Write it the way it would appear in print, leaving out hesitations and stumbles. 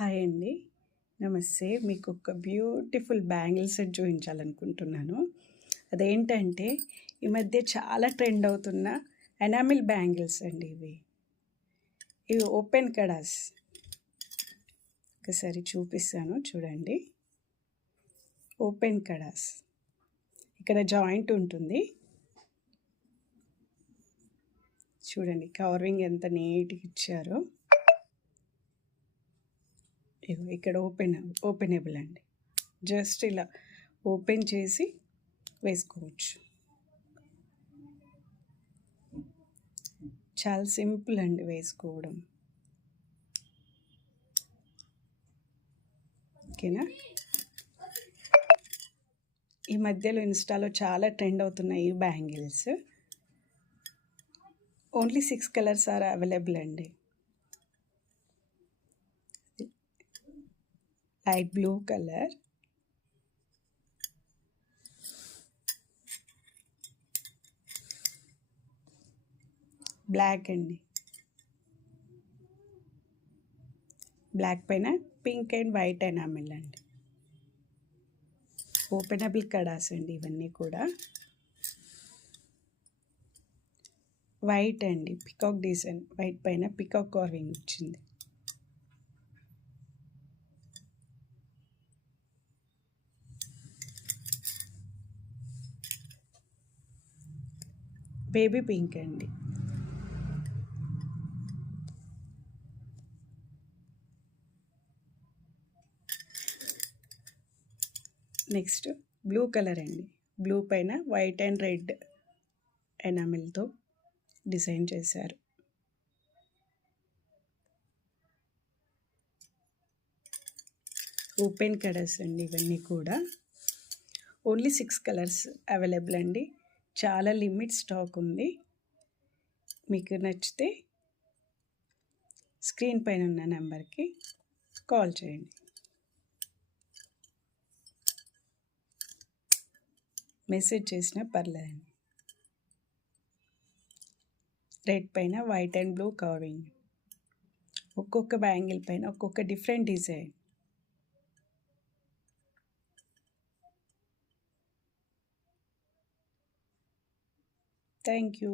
Hi అండి. నమస్తే. మీకు ఒక బ్యూటిఫుల్ బ్యాంగిల్ సెట్ చూపించాలనుకుంటున్నాను. అదేంటంటే ఈ మధ్య చాలా ట్రెండ్ అవుతున్న ఎనామిల్ బ్యాంగిల్స్ అండి ఇవి. ఇవి ఓపెన్ కడాస్. ఒకసారి చూపిస్తాను చూడండి. ఓపెన్ కడాస్. ఇక్కడ జాయింట్ ఉంటుంది. చూడండి కవర్వింగ్ ఎంత నీట్గా ఇచ్చారో. ఇక్కడ ఓపెనబుల్ అండి. జస్ట్ ఇలా ఓపెన్ చేసి వేసుకోవచ్చు. చాలా సింపుల్ అండి వేసుకోవడం. ఓకేనా. ఈ మధ్యలో ఇన్స్టాలో చాలా ట్రెండ్ అవుతున్నాయి ఈ bangles. Only 6 colours are available అండి. లైట్ బ్లూ కలర్, బ్లాక్ అండి, బ్లాక్ పైన పింక్ అండ్ వైట్ ఎనామిల్ అండి. ఓపెనబుల్ కడాస్ అండి ఇవన్నీ కూడా. వైట్ అండి, పికాక్ డిజైన్, వైట్ పైన పికాక్ కార్వింగ్ వచ్చింది. బేబీ పింక్ అండి. నెక్స్ట్ బ్లూ కలర్ అండి. బ్లూ పైన వైట్ అండ్ రెడ్ ఎనామిల్తో డిజైన్ చేశారు. ఓపెన్ కలర్స్ అండి ఇవన్నీ కూడా. ఓన్లీ 6 కలర్స్ అవైలబుల్ అండి. చాలా లిమిట్ స్టాక్ ఉంది. మీకు నచ్చితే స్క్రీన్ పైన ఉన్న నెంబర్కి కాల్ చేయండి. మెసేజ్ చేసినా పర్లేదండి. రెడ్ పైన వైట్ అండ్ బ్లూ కవర్వింగ్. ఒక్కొక్క బ్యాంగిల్ పైన ఒక్కొక్క డిఫరెంట్ డిజైన్. Thank you.